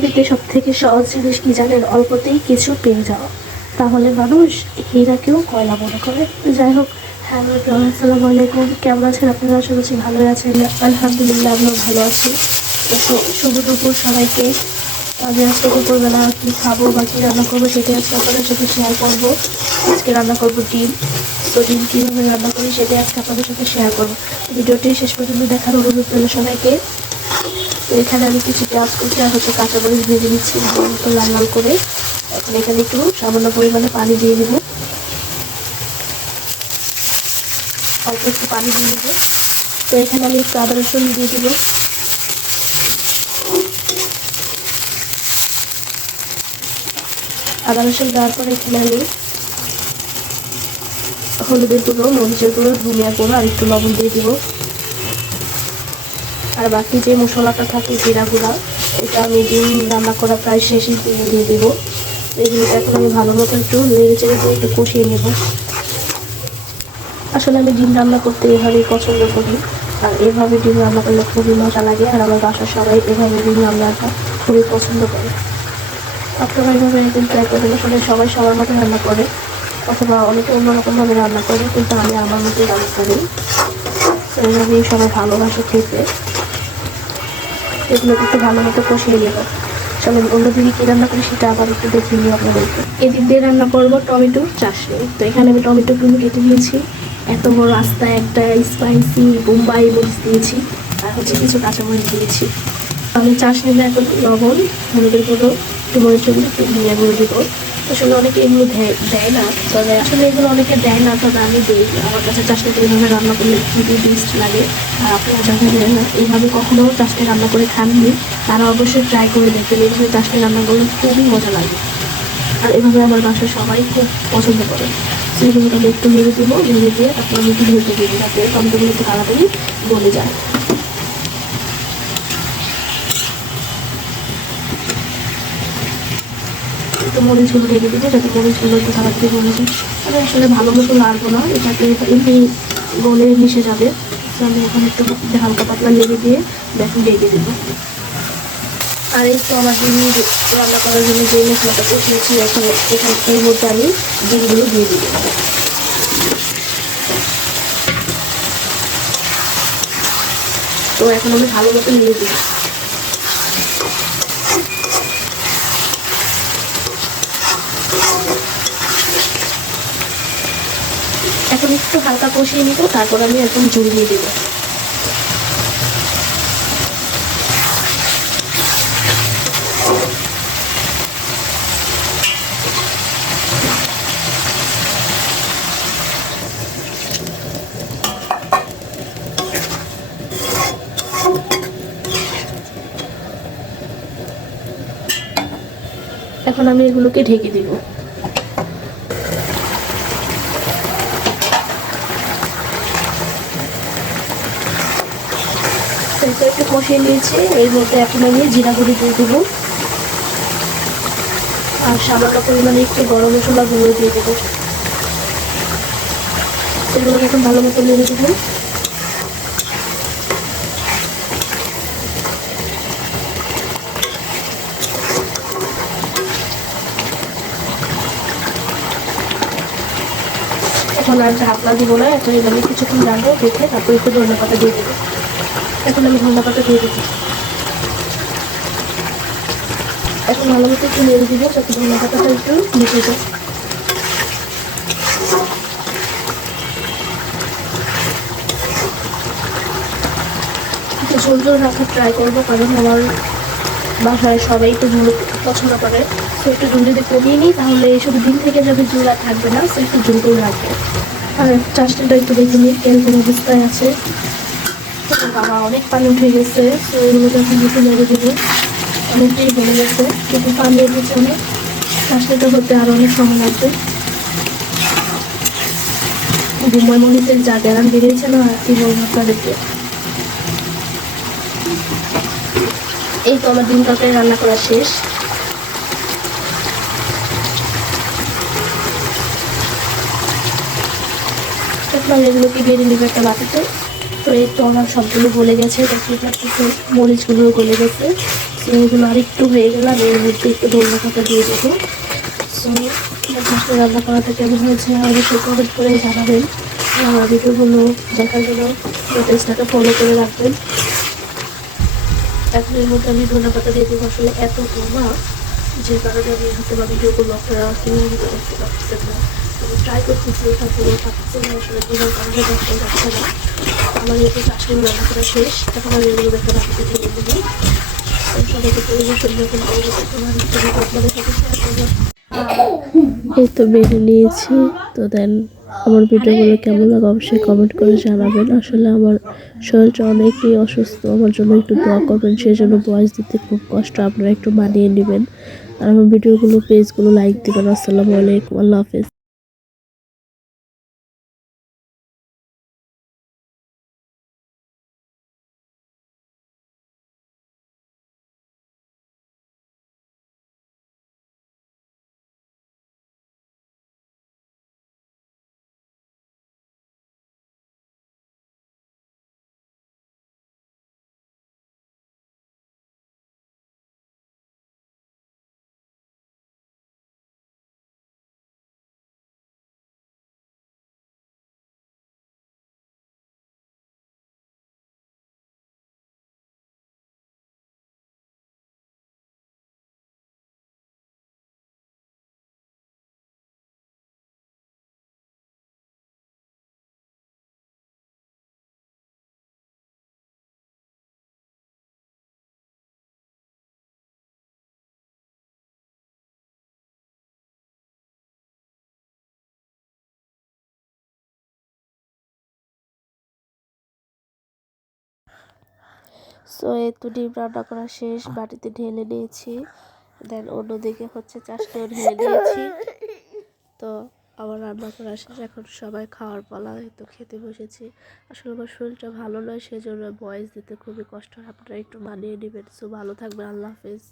পৃথিবীতে সব থেকে সহজ জিনিস কি জানেন? অল্পতেই কিছু পেয়ে যাওয়া। তাহলে মানুষ হীরাকেও কয়লা মনে করে। যাই হোক, হ্যালো আসসালামু আলাইকুম, কেমন আছেন আপনারা? আশা করছি ভালোই আছেন। আলহামদুলিল্লাহ, আমিও ভালো আছি। তো শুভ দুপুর সবাইকে। আমি আজকে দুপুরবেলা কী খাবো বা কী রান্না করবো সেটাই আজকে আপনাদের সাথে শেয়ার করবো। আজকে রান্না করবো ডিম। তো ডিম কীভাবে রান্না করি সেটাই আজকে আপনাদের সাথে শেয়ার করবো। ভিডিওটি শেষ পর্যন্ত দেখার অনুরোধ করলো সবাইকে। তো এখানে আমি কিছু পেঁয়াজ কুচি আর কাঁচামরিচ ভেজে নিচ্ছি একটু লাল লাল করে। এখন এখানে একটু সামান্য পরিমাণে পানি দিয়ে দেবো, অল্প একটু পানি দিয়ে দেবো। তো এখানে আমি একটু আদা রসুন দিয়ে দেবো। আদা রসুন দেওয়ার পরে এখানে আমি হলুদের গুঁড়ো, মরিচের গুঁড়ো, ধনিয়া গুঁড়ো আর একটু লবণ দিয়ে দেবো। আর বাকি যে মশলাটা থাকে জিরা গুঁড়া, এটা আমি ডিম রান্না করা প্রায় শেষে দিয়ে দেবো। এগুলো এখন আমি ভালো মতো একটু নেড়ে চেড়ে দিয়ে একটু কষিয়ে নেব। আসলে আমি ডিম রান্না করতে এভাবেই পছন্দ করি, আর এভাবে ডিম রান্না করলে খুবই মজা লাগে। আর আমার বাসার সবাই এভাবে ডিম রান্নাটা খুবই পছন্দ করে। আপনারা এইভাবে একদিন ট্রাই করবেন। আসলে সবাই সবার মতো রান্না করে, অথবা অনেকে অন্যরকমভাবে রান্না করে, কিন্তু আমি আমার মতোই রান্না করি। এইভাবেই সবাই ভালোবাসে খেতে। এগুলোকে একটু ভালো মতো কষিয়ে নেব। চলেন অন্যদিকে কী রান্না করি সেটা আবার একটু দেখে নিই আপনাদেরকে। এদিক দিয়ে রান্না করবো টমেটো চাটনি। তো এখানে আমি টমেটোগুলো কেটে নিয়েছি, এত বড় আস্তা একটা স্পাইসি বোম্বাই মরিচ দিয়েছি, আর কিছু কাঁচামরিচ দিয়েছি। আমি চাটনিতে এখন লবণ, হলুদের গুঁড়ো, একটু মরিচের গুঁড়ো, একটু ধনিয়া গুঁড়ো দেবো। আসলে অনেকে এগুলো দেয় না, তবে আসলে এগুলো অনেকে দেয় না, তবে আমি দিই। আমার কাছে চাটনিটা এইভাবে রান্না করলে খুবই টেস্ট লাগে। আর আপনারা যারা এইভাবে কখনো চাটনি রান্না করে খাননি তারা অবশ্যই ট্রাই করে দেখবেন। এইভাবে চাটনি রান্না করলে খুবই মজা লাগে, আর এভাবে আমার বাসায় সবাই খুব পছন্দ করে। সেগুলো আমি একটু নেড়ে দেবো, নেড়ে দিয়ে তারপর আমি একটু ঢেকে দিই যাতে টমেটোগুলো একটু তাড়াতাড়ি গলে যায়। একটু মরিচগুলো ঢেকে দেবো যাতে মরিচগুলো একটু তাড়াতাড়ি গলে যায়। আমি আসলে ভালো মতো নাড়বো না, এটাতে এমনি গলে মিশে যাবে। তো আমি এখন একটু হালকা পাতলা লেগে দিয়ে এখন ঢেকে দেবো। আর এই তো আমার ডিম রান্না করার জন্য যে মশলাটা কষিয়েছি, এখন এর মধ্যে আমি ডিমগুলো দিয়ে দিব। তো এখন আমি ভালো মতো নিয়ে দিই। এখন একটু হালকা কষিয়ে নিব, তারপর আমি এখন ঝোল দিয়ে দেবো। এখন আমি এগুলোকে ঢেকে দিব। একটু কষিয়ে নিয়েছি, এর মধ্যে এখন আমি জিরা গুঁড়ি দিয়ে দেবো, আর সামান্য পরিমাণে একটু গরম মশলা গুঁড়ো দিয়ে দেবো। এগুলোকে এখন ভালো মতো নেড়ে দেবো। এখন আর ঢাকনা দিব না, এখন আমি কিছুক্ষণ রাখবো, দেখে তারপর একটু ধনে পাতা দিয়ে দেবো। এখন আমি ধনে পাতা দিয়ে দেবো। এখন ভালো মতো একটু নেড়ে দিব যাতে ধনে পাতাটা একটু মিশে যায়। একটু ঝোল ঝোল রাখার ট্রাই করবো, কারণ আমার বাসায় সবাই একটু ঝোল পছন্দ করে। তো একটু ঝোল যদি কমিয়ে নিই তাহলে শুধু দিন থেকে যাবে ঝোল আর থাকবে না, সে একটু ঝোল করে রাখবো। আর চাষটা একটু দেখে নিই এরকম অবস্থায় আছে। বাবা অনেক পানি উঠে গেছে, তো এগুলো যখন একটু নেড়ে দেবো। অনেকটাই হয়ে গেছে, কিন্তু পানি উঠেছে অনেক, চাষটা হতে আরও অনেক সময় লাগবে। বোম্বাই মরিচের যা গ্যারান বেরিয়েছে না, কি বলবো আপনাদেরকে। এই তো আমার ডিম তরকারি রান্না করা শেষ। এখন এগুলোকে বেড়ে নেবো একটা বাটিতে। তো এই তো আমার সবগুলো গলে গেছে, দেখতে পাচ্ছি মরিচগুলো গলে গেছে। তো সো এগুলো আরেকটু হয়ে গেলে আমি এর মধ্যে একটু ধনিয়া পাতা দিয়ে দেবো। সো আসলে রান্না করাটা কেমন হয়েছে অবশ্যই কমেন্ট করে জানাবেন। আমার ভিডিওগুলো দেখার জন্য পেজটাকে ফলো করে রাখবেন। এখন এর মধ্যে আমি ধনিয়া পাতা দিয়ে দেবো। আসলে এত ধোঁয়া যে কারণে আমি হয়তো বা ভিডিওগুলো আপনারা কেউ দেখতে পাচ্ছেন না। আমি ট্রাই করতেছি, তারপরে পাচ্ছি না, আসলে ধোঁয়ার কারণে দেখতে যাচ্ছে না। আমার এতে চাষের রান্না করা শেষ, এখন আমি এগুলো দেখে রাখতে ঢেলে দেবো। সবাইকে পরিবেশন যখন করবো তখন আমি আপনাদের সাথে শেয়ার করবো। এই তো বেরিয়ে নিয়েছি। তো দেন আমার ভিডিওগুলো কেমন লাগে অবশ্যই কমেন্ট করে জানাবেন। আসলে আমার শরীরটা অনেকই অসুস্থ, আমার জন্য একটু দোয়া করবেন। সেই জন্য ভয়েস দিতে খুব কষ্ট, আপনারা একটু মানিয়ে নেবেন। আর আমার ভিডিওগুলো পেজগুলো লাইক দিবেন। আসসালামু আলাইকুম, আল্লাহ হাফেজ। সো এই তো ডিম রান্না করা শেষ, বাটিতে ঢেলে নিয়েছি। দেন অন্যদিকে হচ্ছে চাষটাও ঢেলে নিয়েছি। তো আমার রান্না করা শেষ, এখন সবাই খাওয়ার পালা। তো খেতে বসেছি। আসলে আমার শরীরটা ভালো নয়, সেজন্য ভয়েস দিতে খুবই কষ্ট হয়, আপনারা একটু মানিয়ে নেবেন। সো ভালো থাকবেন, আল্লাহ হাফেজ।